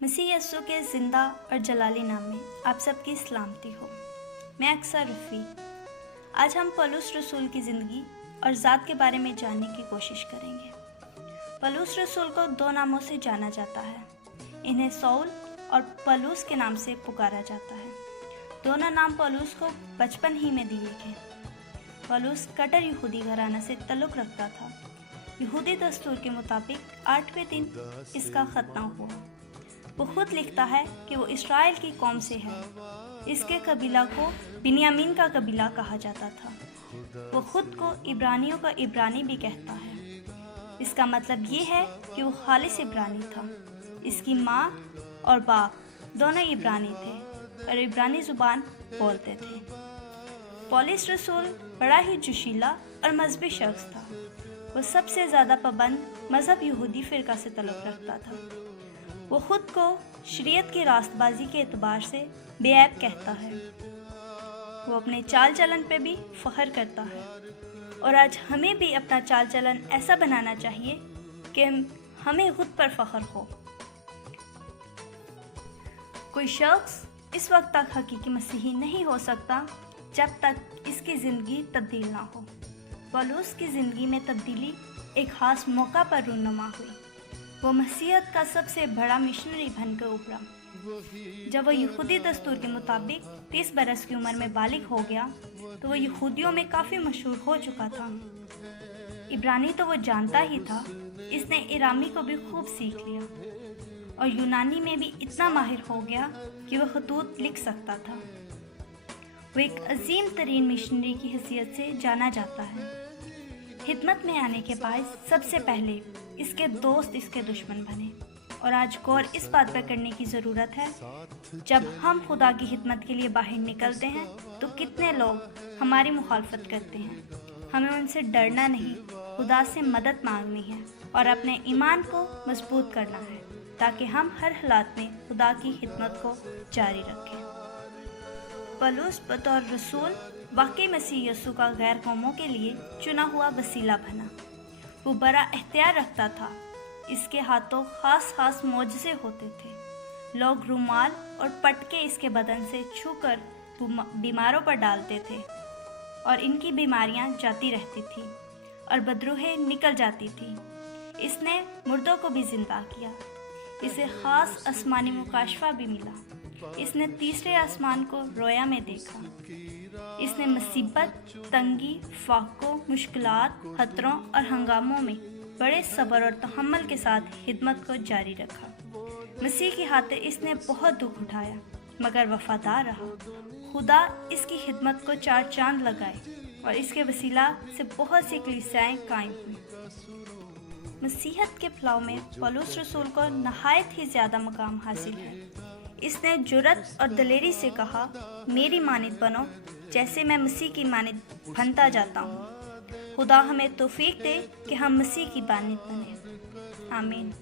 मसीह यस्सु के ज़िंदा और जलाली नाम में आप सबकी सलामती हो। मैं अक्सर रफ़ी। आज हम पौलुस रसूल की ज़िंदगी और ज़ात के बारे में जानने की कोशिश करेंगे। पौलुस रसूल को दो नामों से जाना जाता है। इन्हें सौल और पौलुस के नाम से पुकारा जाता है। दोनों नाम पौलुस को बचपन ही में दिए गए। पौलुस कट्टर यहूदी घराना से ताल्लुक़ रखता था। यहूदी दस्तूर के मुताबिक 8वें दिन इसका खतना हुआ। वो खुद लिखता है कि वो इस्राएल की कौम से है। इसके कबीला को बिन्यामीन का कबीला कहा जाता था। वो खुद को इब्रानियों का इब्रानी भी कहता है। इसका मतलब ये है कि वो खालिस इब्रानी था। इसकी माँ और बाप दोनों इब्रानी थे और इब्रानी ज़ुबान बोलते थे। पौलुस रसूल बड़ा ही जोशीला और मजहबी शख्स था। वो सबसे ज़्यादा पाबंद मज़हब यहूदी फ़िरका से ताल्लुक़ रखता था। वो खुद को शरीयत की रास्तबाजी के एतबार से बेऐब कहता है। वो अपने चाल चलन पे भी फ़ख्र करता है और आज हमें भी अपना चाल चलन ऐसा बनाना चाहिए कि हमें खुद पर फ़ख्र हो। कोई शख्स इस वक्त तक हकीकी मसीही नहीं हो सकता जब तक इसकी ज़िंदगी तब्दील ना हो। पौलुस की ज़िंदगी में तब्दीली एक ख़ास मौका पर रूनुमा हुई। वो मसीहत का सबसे बड़ा मिशनरी बनकर उभरा। जब वो यहूदी दस्तूर के मुताबिक 30 बरस की उम्र में बालिग हो गया तो वो यहूदियों में काफ़ी मशहूर हो चुका था। इब्रानी तो वो जानता ही था। इसने इरामी को भी खूब सीख लिया और यूनानी में भी इतना माहिर हो गया कि वह खतूत लिख सकता था। वो एक अजीम तरीन मिशनरी की हैसियत से जाना जाता है। खिदमत में आने के बाद सबसे पहले इसके दोस्त इसके दुश्मन बने और आज गौर इस बात पर करने की ज़रूरत है, जब हम खुदा की खिदमत के लिए बाहर निकलते हैं तो कितने लोग हमारी मुखालफत करते हैं। हमें उनसे डरना नहीं, खुदा से मदद मांगनी है और अपने ईमान को मजबूत करना है ताकि हम हर हालात में खुदा की खिदमत को जारी रखें। पौलुस बतौर रसूल वाकई मसीह यस्सु का गैर कौमों के लिए चुना हुआ वसीला बना। वो बड़ा एहतियार रखता था। इसके हाथों खास मोजज़े होते थे। लोग रुमाल और पटके इसके बदन से छूकर बीमारों पर डालते थे और इनकी बीमारियां जाती रहती थी और बदरूहें निकल जाती थी। इसने मुर्दों को भी जिंदा किया। इसे ख़ास आसमानी मुकाशफा भी मिला। इसने तीसरे आसमान को रोया में देखा। इसने मुसीबत, तंगी, फाकों, मुश्किलात, खतरों और हंगामों में बड़े सब्र और तहम्मुल के साथ खिदमत को जारी रखा। मसीह की खातिर इसने बहुत दुख उठाया मगर वफादार रहा। खुदा इसकी खिदमत को 4 चांद लगाए और इसके वसीला से बहुत सी कलीसियाएं कायम हुई। मसीहत के फलाव में पौलुस रसूल को नहायत ही ज़्यादा मकाम हासिल है। इसने जुर्रत और दलेरी से कहा, मेरी मानित बनो जैसे मैं मसीह की मानित बनता जाता हूँ। खुदा हमें तौफीक दे कि हम मसीह की मानित बने। आमीन।